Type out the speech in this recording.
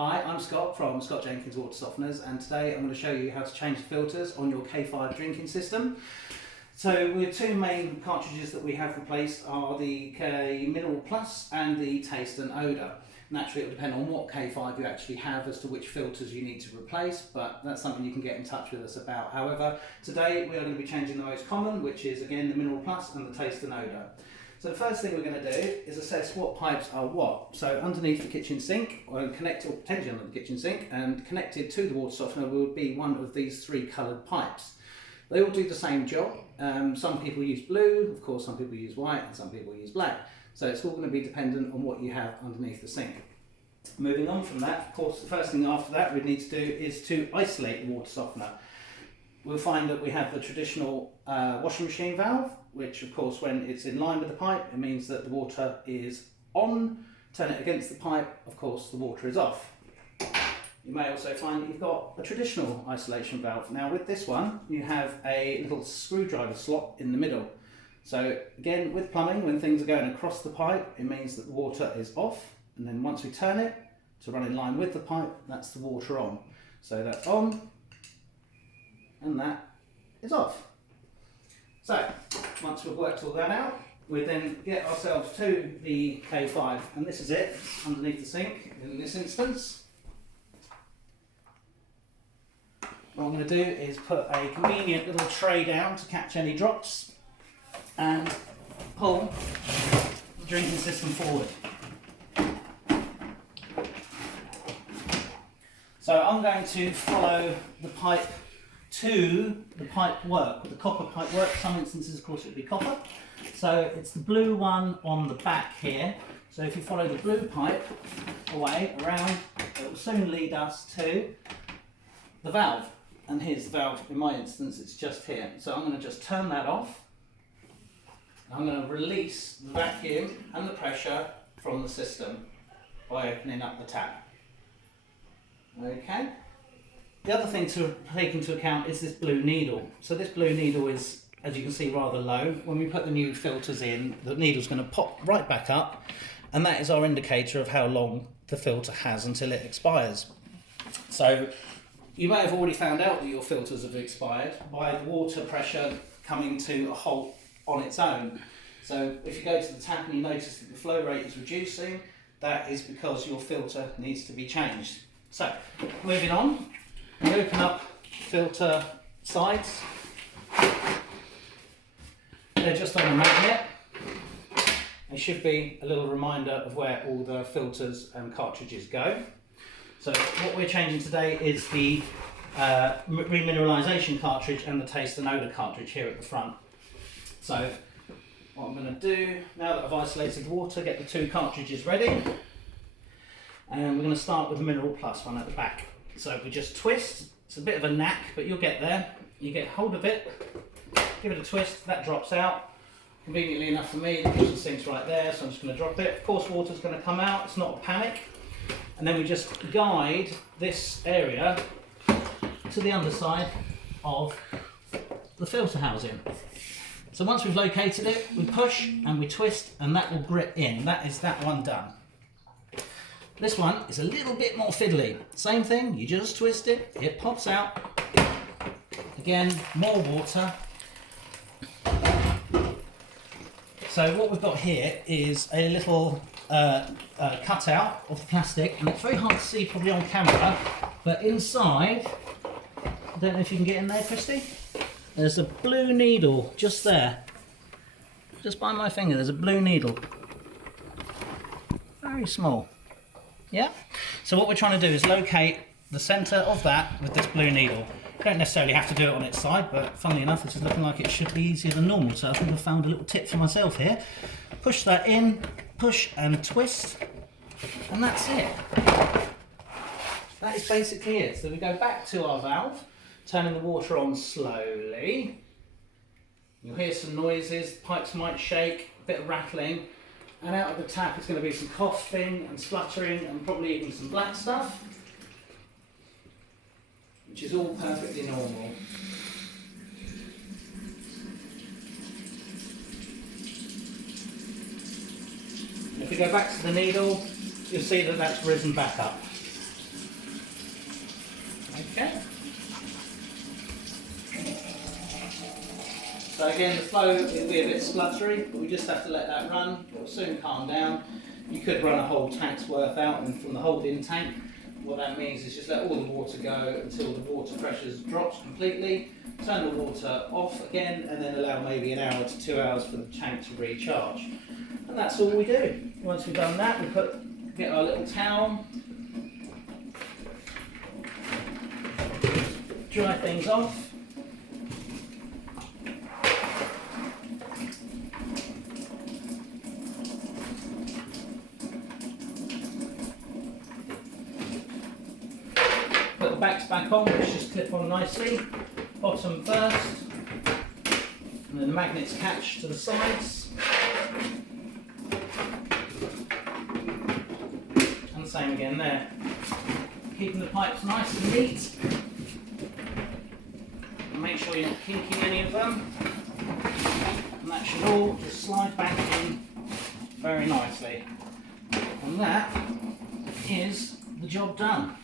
Hi, I'm Scott from Scott Jenkins Water Softeners, and today I'm going to show you how to change the filters on your K5 drinking system. So the two main cartridges that we have replaced are the K Mineral Plus and the Taste and Odour. Naturally, it will depend on what K5 you actually have as to which filters you need to replace, but that's something you can get in touch with us about. However, today we are going to be changing the most common, which is again the Mineral Plus and the Taste and Odour. So the first thing we're going to do is assess what pipes are what. So underneath the kitchen sink, or connected, or potentially under the kitchen sink, and connected to the water softener will be one of these three coloured pipes. They all do the same job. Some people use blue, of course some people use white, and some people use black. So it's all going to be dependent on what you have underneath the sink. Moving on from that, of course the first thing after that we need to do is to isolate the water softener. We'll find that we have the traditional washing machine valve, which of course when it's in line with the pipe it means that the water is on. Turn it against the pipe, of course the water is off. You may also find that you've got a traditional isolation valve. Now with this one you have a little screwdriver slot in the middle. So again, with plumbing, when things are going across the pipe it means that the water is off, and then once we turn it to run in line with the pipe, that's the water on. So that's on and that is off. So once we've worked all that out, we then get ourselves to the K5, and this is it underneath the sink in this instance. What I'm going to do is put a convenient little tray down to catch any drops and pull the drinking system forward. So I'm going to follow the pipe to the pipe work, the copper pipe work. Some instances of course it would be copper. So it's the blue one on the back here. So if you follow the blue pipe away around, it will soon lead us to the valve. And here's the valve. In my instance it's just here. So I'm going to just turn that off. I'm going to release the vacuum and the pressure from the system by opening up the tap. Okay. The other thing to take into account is this blue needle. So this blue needle is, as you can see, rather low. When we put the new filters in, the needle's going to pop right back up, and that is our indicator of how long the filter has until it expires. So you may have already found out that your filters have expired by the water pressure coming to a halt on its own. So if you go to the tap and you notice that the flow rate is reducing, that is because your filter needs to be changed. So moving on, we open up filter sides. They're just on a magnet. They should be a little reminder of where all the filters and cartridges go. So what we're changing today is the remineralisation cartridge and the taste and odour cartridge here at the front. So what I'm going to do, now that I've isolated the water, get the two cartridges ready. And we're going to start with the Mineral Plus one at the back. So we just twist. It's a bit of a knack, but you'll get there. You get hold of it, give it a twist, that drops out. Conveniently enough for me, the kitchen sink's right there, so I'm just going to drop it. Of course water's going to come out, it's not a panic. And then we just guide this area to the underside of the filter housing. So once we've located it, we push and we twist, and that will grip in. That is that one done. This one is a little bit more fiddly. Same thing, you just twist it, it pops out. Again, more water. So what we've got here is a little cutout of the plastic, and it's very hard to see probably on camera, but inside, I don't know if you can get in there, Christy, there's a blue needle just there. Just by my finger, there's a blue needle. Very small. Yeah? So what we're trying to do is locate the centre of that with this blue needle. You don't necessarily have to do it on its side, but funnily enough this is looking like it should be easier than normal, so I think I've found a little tip for myself here. Push that in, push and twist, and that's it. That is basically it. So we go back to our valve, turning the water on slowly. You'll hear some noises, pipes might shake, a bit of rattling. And out of the tap it's going to be some coughing and spluttering and probably even some black stuff, which is all perfectly normal. And if we go back to the needle, you'll see that that's risen back up. Okay. So again, the flow will be a bit spluttery, but we just have to let that run. It will soon calm down. You could run a whole tank's worth out, and from the holding tank, what that means is just let all the water go until the water pressures dropped completely. Turn the water off again, and then allow maybe an hour to 2 hours for the tank to recharge. And that's all we do. Once we've done that, we get our little towel, dry things off. Put the backs back on, which just clip on nicely. Bottom first, and then the magnets catch to the sides. And the same again there. Keeping the pipes nice and neat. And make sure you're not kinking any of them. And that should all just slide back in very nicely. And that is the job done.